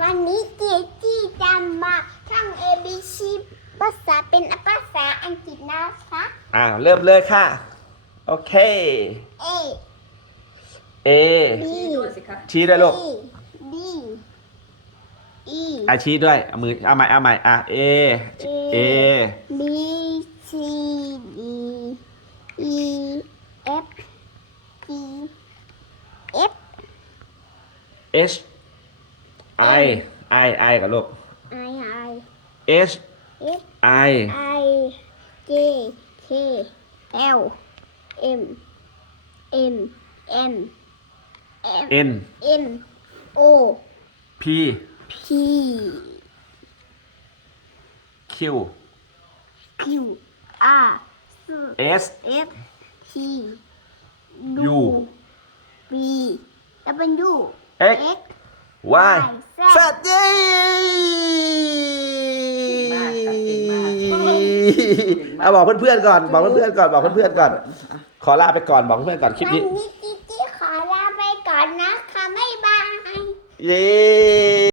วันนี้เจจี้จะมาท่อง A B C ภาษาเป็นภาษาอังกฤษนะคะอ่าเริ่มเลยค่ะ โอเค A A B ชี้ด้วยสิคะชี้ด้วยลูก C D E อาชี้ด้วยเอามือเอาใหม่เอาใหม่อะ A A B C D E F G F H I I I กับลูก I I H F I I J K L M N M M N N O P P Q Q R S S T U B W X X Y Z เย้มากค่ะเก่งมากเอาบอกเพื่อนๆก่อน บอกเพื่อนๆก่อน บอกเพื่อนๆก่อน ขอลาไปก่อน บอกเพื่อนๆก่อนคลิปวันนี้นี้จิจิขอลาไปก่อนนะคะบ๊ายบาย เย้